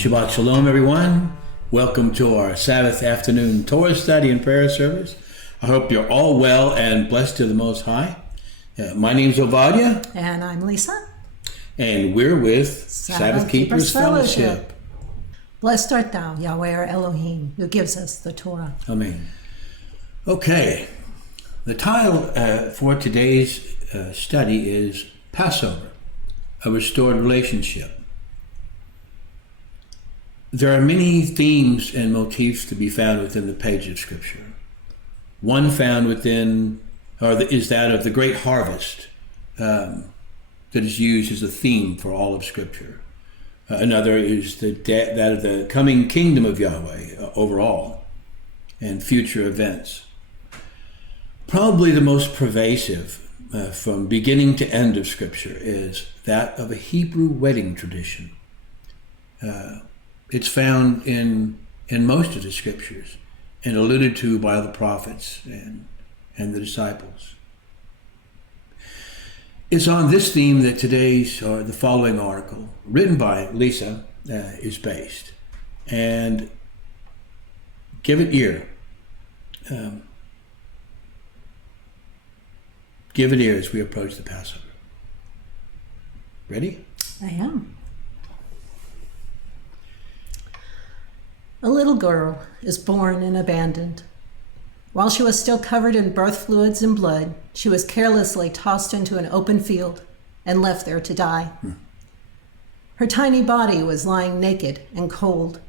Shabbat Shalom, everyone. Welcome to our Sabbath afternoon Torah study and prayer service. I hope you're all well and blessed to the Most High. My name's Ovadia. And I'm Lisa. And we're with Sabbath Keepers Fellowship. Blessed art thou, Yahweh our Elohim, who gives us the Torah. Amen. Okay, the title for today's study is Passover, a restored relationship. There are many themes and motifs to be found within the page of Scripture. One found within, is that of the great harvest that is used as a theme for all of Scripture. Another is that of the coming kingdom of Yahweh overall and future events. Probably the most pervasive from beginning to end of Scripture is that of a Hebrew wedding tradition. It's found in most of the Scriptures and alluded to by the prophets and the disciples. It's on this theme that the following article, written by Lisa, is based. And give it ear. Give it ear as we approach the Passover. Ready? I am. A little girl is born and abandoned. While she was still covered in birth fluids and blood, she was carelessly tossed into an open field and left there to die. Her tiny body was lying naked and cold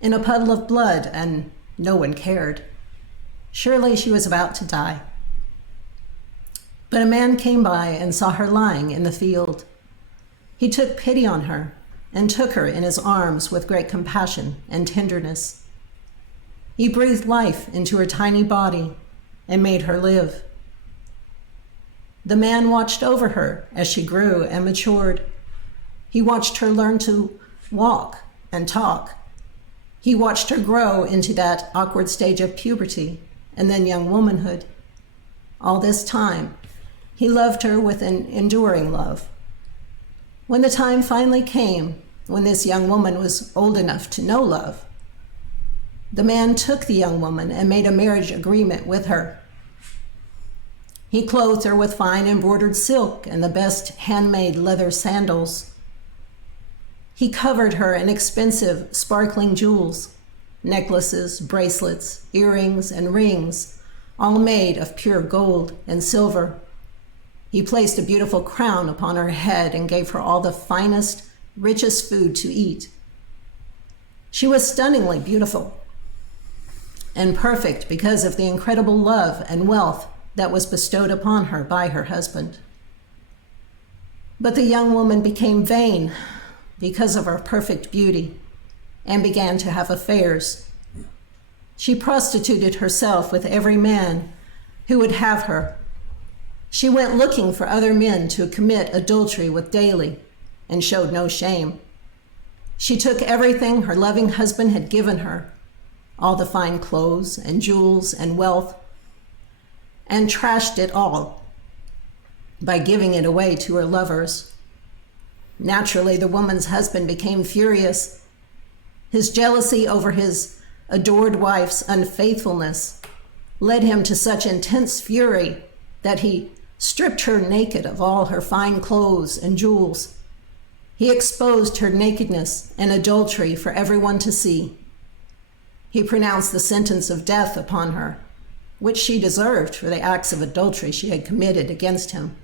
in a puddle of blood, and no one cared. Surely she was about to die. But a man came by and saw her lying in the field. He took pity on her and took her in his arms with great compassion and tenderness. He breathed life into her tiny body and made her live. The man watched over her as she grew and matured. He watched her learn to walk and talk. He watched her grow into that awkward stage of puberty and then young womanhood. All this time, he loved her with an enduring love. When the time finally came, when this young woman was old enough to know love, the man took the young woman and made a marriage agreement with her. He clothed her with fine embroidered silk and the best handmade leather sandals. He covered her in expensive, sparkling jewels, necklaces, bracelets, earrings, and rings, all made of pure gold and silver. He placed a beautiful crown upon her head and gave her all the finest, richest food to eat. She was stunningly beautiful and perfect because of the incredible love and wealth that was bestowed upon her by her husband. But the young woman became vain because of her perfect beauty and began to have affairs. She prostituted herself with every man who would have her. She went looking for other men to commit adultery with daily and showed no shame. She took everything her loving husband had given her, all the fine clothes and jewels and wealth, and trashed it all by giving it away to her lovers. Naturally, the woman's husband became furious. His jealousy over his adored wife's unfaithfulness led him to such intense fury that he stripped her naked of all her fine clothes and jewels. He exposed her nakedness and adultery for everyone to see. He pronounced the sentence of death upon her, which she deserved for the acts of adultery she had committed against him.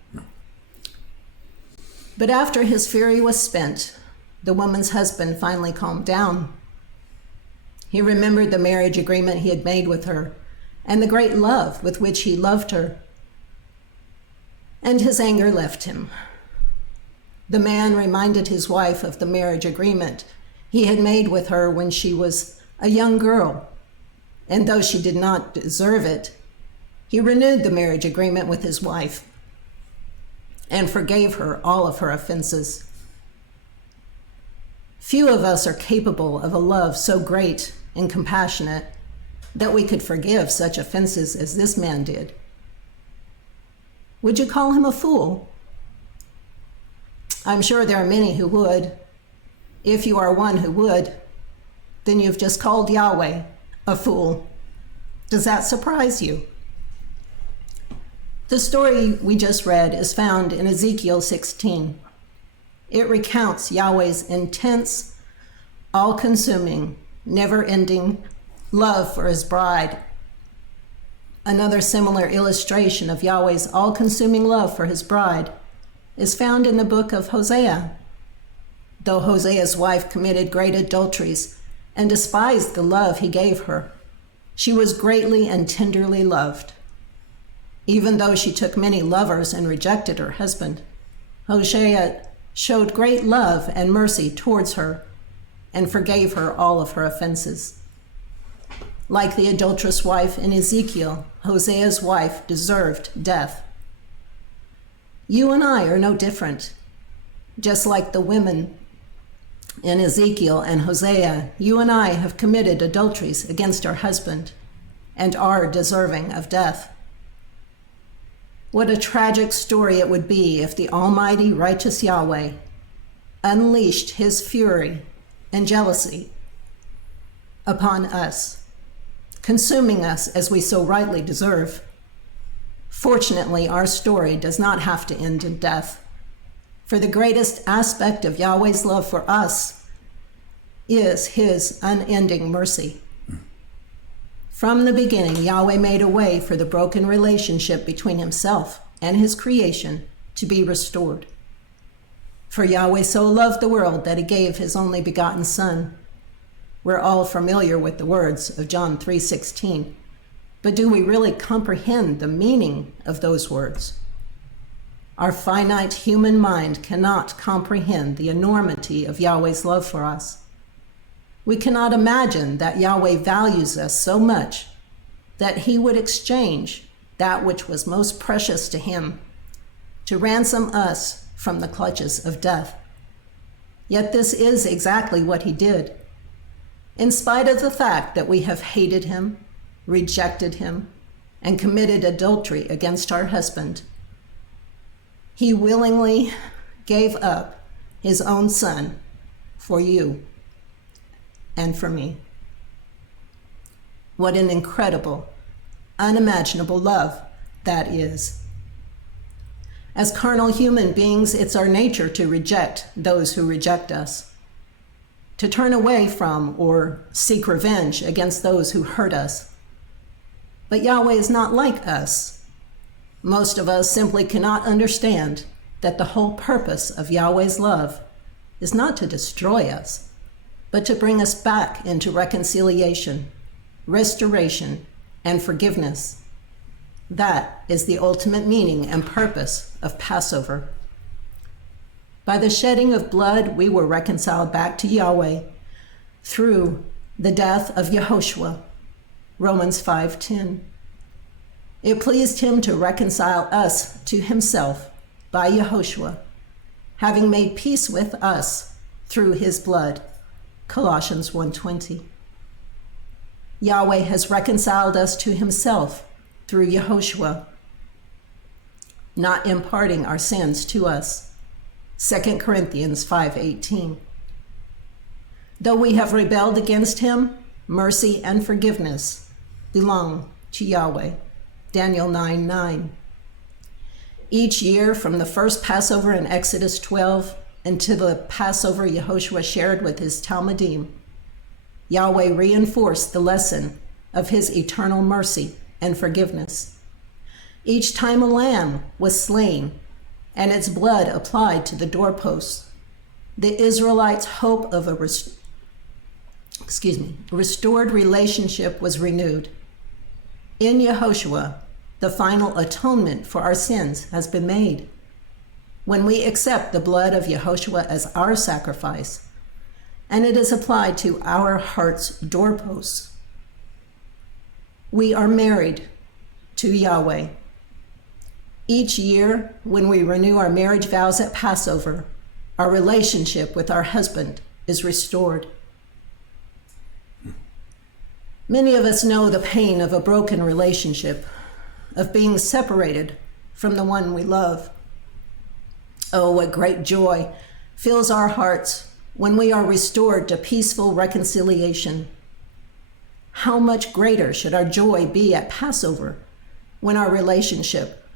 But after his fury was spent, the woman's husband finally calmed down. He remembered the marriage agreement he had made with her and the great love with which he loved her, and his anger left him. The man reminded his wife of the marriage agreement he had made with her when she was a young girl, and though she did not deserve it, he renewed the marriage agreement with his wife and forgave her all of her offenses. Few of us are capable of a love so great and compassionate that we could forgive such offenses as this man did. Would you call him a fool? I'm sure there are many who would, If you are one who would, then you've just called Yahweh a fool. Does that surprise you? The story we just read is found in Ezekiel 16. It recounts Yahweh's intense, all-consuming, never-ending love for his bride. Another similar illustration of Yahweh's all-consuming love for his bride is found in the book of Hosea. Though Hosea's wife committed great adulteries and despised the love he gave her, she was greatly and tenderly loved. Even though she took many lovers and rejected her husband, Hosea showed great love and mercy towards her and forgave her all of her offenses. Like the adulterous wife in Ezekiel, Hosea's wife deserved death. You and I are no different. Just like the women in Ezekiel and Hosea, you and I have committed adulteries against our husband and are deserving of death. What a tragic story it would be if the almighty righteous Yahweh unleashed his fury and jealousy upon us, consuming us as we so rightly deserve. Fortunately, our story does not have to end in death, for the greatest aspect of Yahweh's love for us is his unending mercy. From the beginning, Yahweh made a way for the broken relationship between himself and his creation to be restored. For Yahweh so loved the world that he gave his only begotten Son. We're all familiar with the words of John 3:16, but do we really comprehend the meaning of those words? Our finite human mind cannot comprehend the enormity of Yahweh's love for us. We cannot imagine that Yahweh values us so much that he would exchange that which was most precious to him to ransom us from the clutches of death. Yet this is exactly what he did. In spite of the fact that we have hated him, rejected him, and committed adultery against our husband, he willingly gave up his own Son for you and for me. What an incredible, unimaginable love that is. As carnal human beings, it's our nature to reject those who reject us, to turn away from or seek revenge against those who hurt us. But Yahweh is not like us. Most of us simply cannot understand that the whole purpose of Yahweh's love is not to destroy us, but to bring us back into reconciliation, restoration, and forgiveness. That is the ultimate meaning and purpose of Passover. By the shedding of blood, we were reconciled back to Yahweh through the death of Yehoshua, Romans 5:10. It pleased him to reconcile us to himself by Yehoshua, having made peace with us through his blood, Colossians 1:20. Yahweh has reconciled us to himself through Yehoshua, not imparting our sins to us, 2 Corinthians 5:18. Though we have rebelled against him, mercy and forgiveness belong to Yahweh, Daniel 9:9. Each year, from the first Passover in Exodus 12 until the Passover Yehoshua shared with his Talmudim, Yahweh reinforced the lesson of his eternal mercy and forgiveness. Each time a lamb was slain and its blood applied to the doorposts, the Israelites' hope of a restored relationship was renewed. In Yehoshua, the final atonement for our sins has been made. When we accept the blood of Yehoshua as our sacrifice, and it is applied to our heart's doorposts, we are married to Yahweh. Each year, when we renew our marriage vows at Passover, our relationship with our husband is restored. Many of us know the pain of a broken relationship, of being separated from the one we love. Oh, what great joy fills our hearts when we are restored to peaceful reconciliation, how much greater should our joy be at Passover when our relationship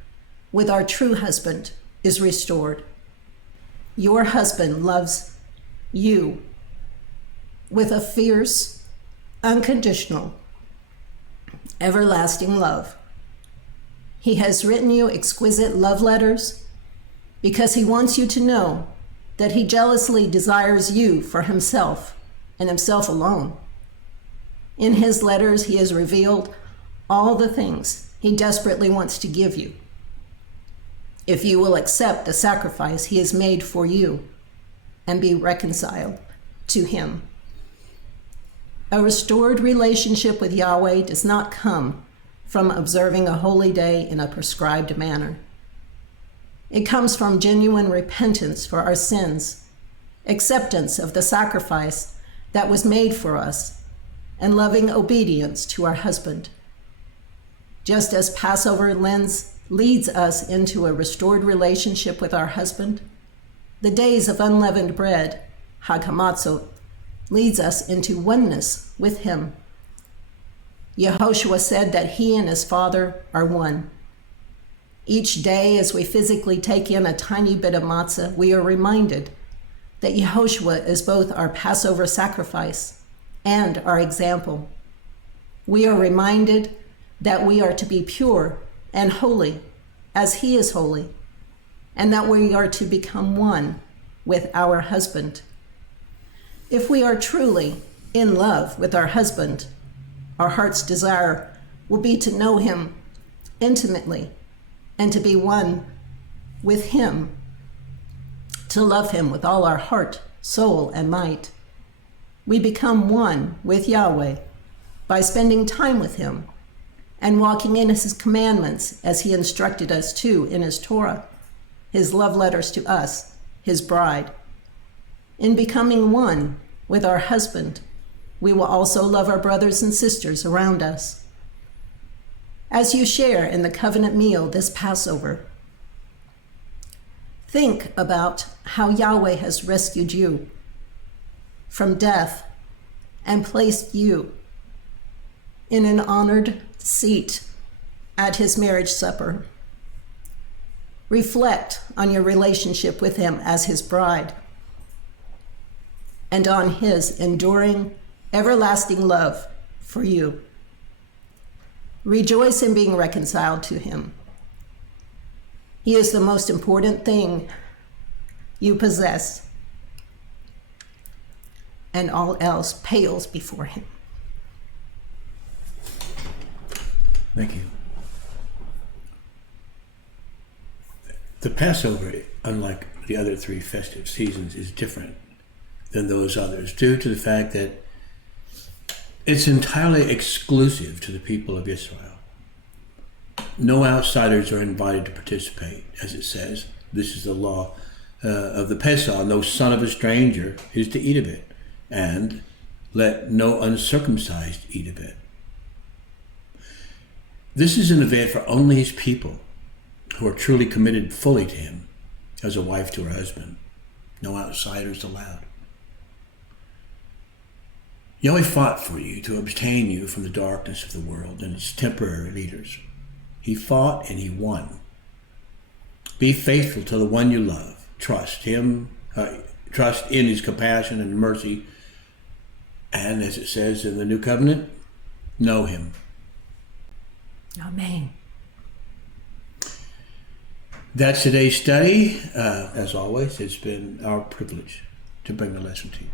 with our true husband is restored? Your husband loves you with a fierce, unconditional, everlasting love. He has written you exquisite love letters because he wants you to know that he jealously desires you for himself and himself alone. In his letters, he has revealed all the things he desperately wants to give you, if you will accept the sacrifice he has made for you and be reconciled to him. A restored relationship with Yahweh does not come from observing a holy day in a prescribed manner. It comes from genuine repentance for our sins, acceptance of the sacrifice that was made for us, and loving obedience to our husband. Just as Passover leads us into a restored relationship with our husband, the days of unleavened bread, Hag Hamatzot, leads us into oneness with him. Yehoshua said that he and his Father are one. Each day, as we physically take in a tiny bit of matzah, we are reminded that Yehoshua is both our Passover sacrifice and our example. We are reminded that we are to be pure and holy as he is holy, and that we are to become one with our husband. If we are truly in love with our husband, our heart's desire will be to know him intimately and to be one with him, to love him with all our heart, soul, and might. We become one with Yahweh by spending time with him and walking in his commandments as he instructed us to in his Torah, his love letters to us, his bride. In becoming one with our husband, we will also love our brothers and sisters around us. As you share in the covenant meal this Passover, think about how Yahweh has rescued you from death and placed you in an honored seat at his marriage supper. Reflect on your relationship with him as his bride and on his enduring, everlasting love for you. Rejoice in being reconciled to him. He is the most important thing you possess, and all else pales before him. Thank you. The Passover, unlike the other three festive seasons, is different than those others due to the fact that it's entirely exclusive to the people of Israel. No outsiders are invited to participate, as it says. This is the law of the Pesach. No son of a stranger is to eat of it, and let no uncircumcised eat of it. This is an event for only his people who are truly committed fully to him as a wife to her husband. No outsiders allowed. Yahweh fought for you to abstain you from the darkness of the world and its temporary leaders. He fought and he won. Be faithful to the one you love. Trust him, trust in his compassion and mercy. And as it says in the New Covenant, know him. Amen. That's today's study. As always, it's been our privilege to bring the lesson to you.